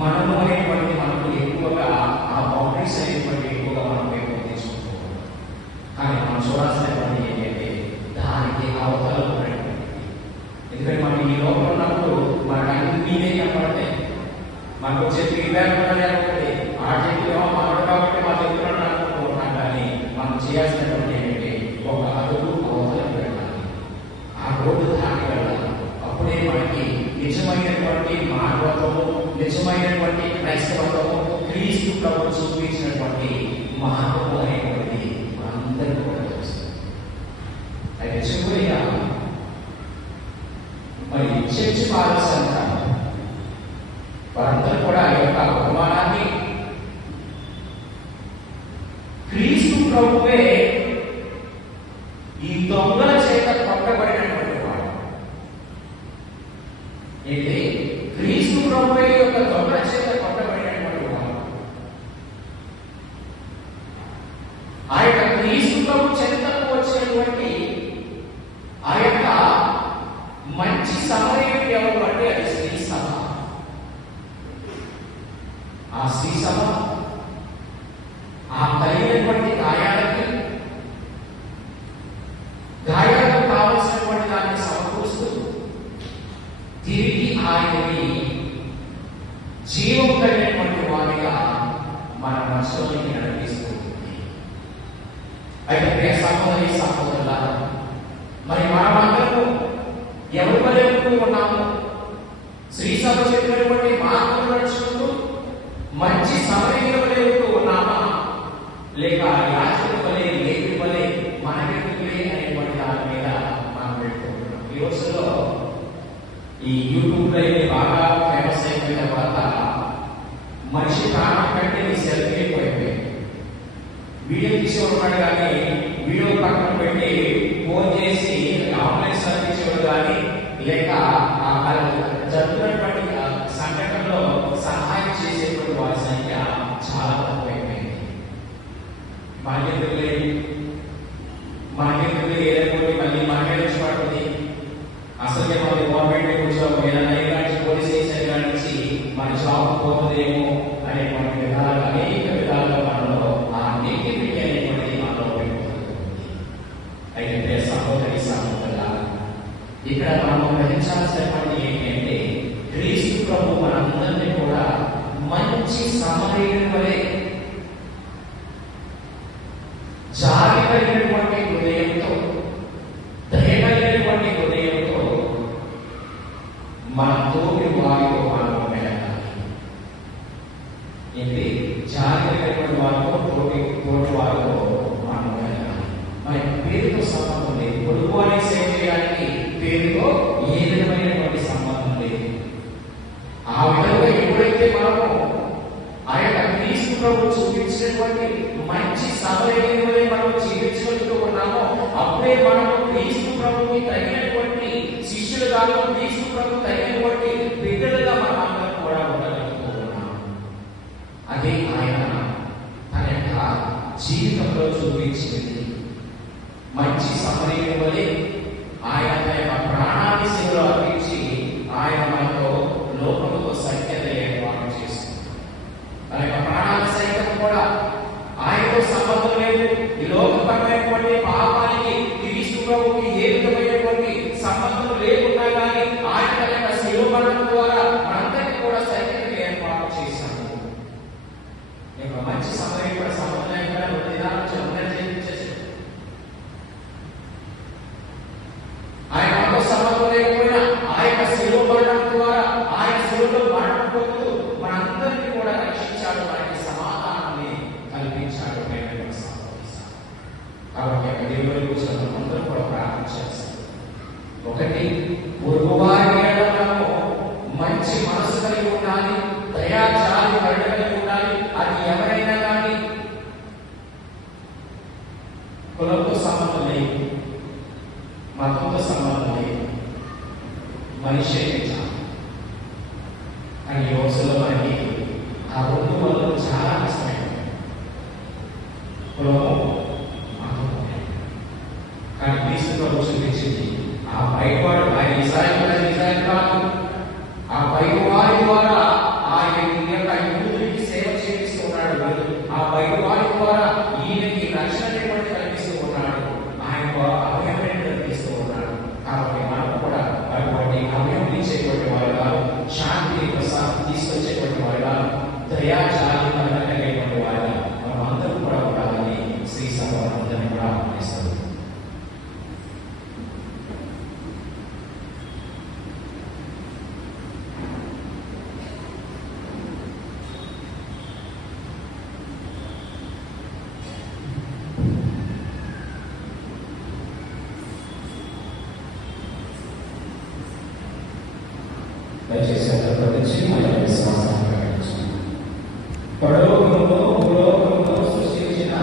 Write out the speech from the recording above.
మనము అనేటువంటి మనకు ఎక్కువగా ఆ బౌండరీస్ అనేటువంటి ఎక్కువగా మనం ఎక్కువ తీసుకుంటాం. కానీ మనం చూడాల్సినటువంటి ఏంటంటే దానికి అవతల ఉన్నటువంటి, ఎందుకంటే మనం ఈ లోపల ఉన్నప్పుడు మనకు అన్నీ కనపడతాయి. మనకు వచ్చే ఫీడ్బ్యాక్ కూడా లేకపోతే ఆ చెప్పేమో మనకు కాబట్టి మా దగ్గర అనుకుంటున్నాం. కానీ మనం చేయాల్సినటువంటి ఏంటంటే ఒక అడుగు అవతల వెళ్ళాలి, ఆ రోడ్డు దాటి వెళ్ళాలి. అప్పుడే మనకి నిజమైనటువంటి మానవత్వము, నిజమైనటువంటి క్రైస్తవత్వము, క్రీస్తు ప్రభు చూపించినటువంటి మార్గము అనేటువంటిది మనందరికీ కూడా తెలుస్తుంది. అయితే చివరిగా మరి చర్చి ఫాదర్స్ అంటారు, వారందరూ కూడా ఈ యొక్క అవమానాన్ని క్రీస్తు ప్రభువే ఈ దొంగల చేత కొట్టబడినటువంటి వాడు. ఇది క్రీస్తు ప్రభువే యొక్క దొంగల చేత కొట్టబడినటువంటి వాడు. ఆ యొక్క క్రీస్తు ప్రభు చెంతకు వచ్చినటువంటి ఆ యొక్క మంచి సమరయుడు ఎవరు అంటే అది శ్రీ సభ. ఆ శ్రీ సభ ఆ కలిగినటువంటి గాయాలకు కావలసినటువంటి దాన్ని సమకూరుస్తూ తిరిగి ఆయనని జీవం కలిగినటువంటి వారిగా మన నష్టంలోకి నడిపిస్తుంది. అయితే సహోదరి సహోదరులారా, మరి మనమందరము ఎవరి వలె ఉన్నాము? శ్రీ సభ చెప్పినటువంటి మార్గం నడుచుకుంటూ మంచి సమరయుల వలె ఉన్నామా, లేక యాజకుల వలె, లేఖి వలె, మనకెందుకులే అనేటువంటి దాని మీద మనం పెట్టుకుంటున్నాం. ఈ రోజుల్లో ఈ యూట్యూబ్ లో బాగా ఫేమస్ అయిపోయిన తర్వాత మనిషి ప్రాణం కంటే ఈ సెల్ఫీ ఎక్కువైపోయింది. వీడియో తీసేవాడు కానీ వీడియో పక్కన పెట్టి ఫోన్ చేసి ఆన్లైన్ సర్వీస్ కానీ లేక జరుగుతున్నటువంటి సంఘటనలో సహాయం చేసేటువంటి వారి సంఖ్య చాలా తక్కువైపోయింది. మనకెందుకు ఏదైనా మళ్ళీ మనమే వచ్చి పడుతుంది. అసలు మన గవర్నమెంట్ ఉద్యోగం ఏదైనా పోలీస్ స్టేషన్ నుంచి మన జాబ్ పోతుందేమో అనేటువంటి విధాలు అనేక విధాలుగా మనలో ఆ నెగిటివిటీ అనేటువంటిది మనలో పెరుగుతుంది. అయితే సహోదరి సహోదరులారా, ఇక్కడ మనం గ్రహించాల్సినటువంటి ఏంటంటే క్రీస్తు ప్రభు మనందరినీ కూడా మంచి సమరయుని వలె జాలి కలిగినటువంటి హృదయంతో, దయ కలిగినటువంటి హృదయంతో మన తోటి వారితో మనం వెళ్ళాలి. ఏంటి జాలి కలిగినటువంటి వారితో తోటి వారితో మనం వెళ్ళాలి. మరి పేరుతో సంబంధం లేదు. పొడుగు అనే సేవ చేయడానికి పేరుతో ఏ విధమైనటువంటి సంబంధం లేదు. ఆ విధంగా ఎప్పుడైతే మనము ఆ యొక్క క్రీస్తు ప్రభు చూపించినటువంటి మంచి సమరయుని మనం జీవించగలుగుతూ ఉన్నామో అప్పుడే మనము క్రీస్తు ప్రభుకి తగినటువంటి శిష్యులుగా, క్రీస్తు ప్రభు తగినటువంటి బిడ్డలుగా మనం అందరం కూడా ఉండగలుగుతూ ఉన్నాము. అదే ఆయన తన యొక్క జీవితంలో చూపించింది. మంచి సమరయుని వలె ఆయన తన యొక్క ప్రాణాన్ని సేవలో అర్పించి ఆయన మనతో లోకముతో సఖ్యత ఏర్పాటు చేస్తుంది. తన యొక్క ప్రాణాన్ని సైతం కూడా ఆయనతో సంబంధం లేదు. ఈ లోకపరమైనటువంటి పాపానికి క్రీస్తు ప్రభుకి ఏ విధమైనటువంటి సంబంధం లేకుండా కానీ ఆయన తన యొక్క శిలువ మరణం ద్వారా మనందరికీ కూడా సైక్యత ఏర్పాటు చేశారు. మంచి సమయం కూడా సంబంధం కూడా చేయించేసారు. ఆయన మనతో సంబంధం లేకపోయినా ఆ యొక్క శిలువ మరణం ద్వారా ఆయన శిలువలో మరణం పొందుతూ మనందరినీ కూడా రక్షించాడు, ఆయనకి సమాధానాన్ని కల్పించాడు. కాబట్టి దేవుడి కోసం అందరూ కూడా ప్రార్థన చేస్తారు. ఒకటి, పొరుగువారి మనము మంచి మనసు కలిగి ఉండాలి, దయా జాలి కరుణ కలిగి ఉండాలి. అది ఎవరైనా కానీ కులంతో సంబంధం లేదు, మతంతో సంబంధం లేదు, మనిషి చాలు. కానీ ఈ రోజుల్లో మనకి ఆ రెండు వల్ల చాలా కష్టమైంది. కులము, మతము. కానీ క్రీస్తు ప్రభు చూపించింది ఆ బయటవాడు ఆయన ఇజ్రాయేల్ కాదు, ఆ బయట వారి ద్వారా ఆయన శాంతిని తీసుకొచ్చేటువంటి వారుగా, దయా జాలి కలిగేటువంటి వారుగా మనం అందరూ కూడా ఉండాలని శ్రీ సభ అందరినీ కూడా ఆహ్వానిస్తారు. దయచేసి ప్రకటించి మన విశ్వాసాన్ని ప్రకటించండి. పరలోకములో భూలోకములో సృష్టించిన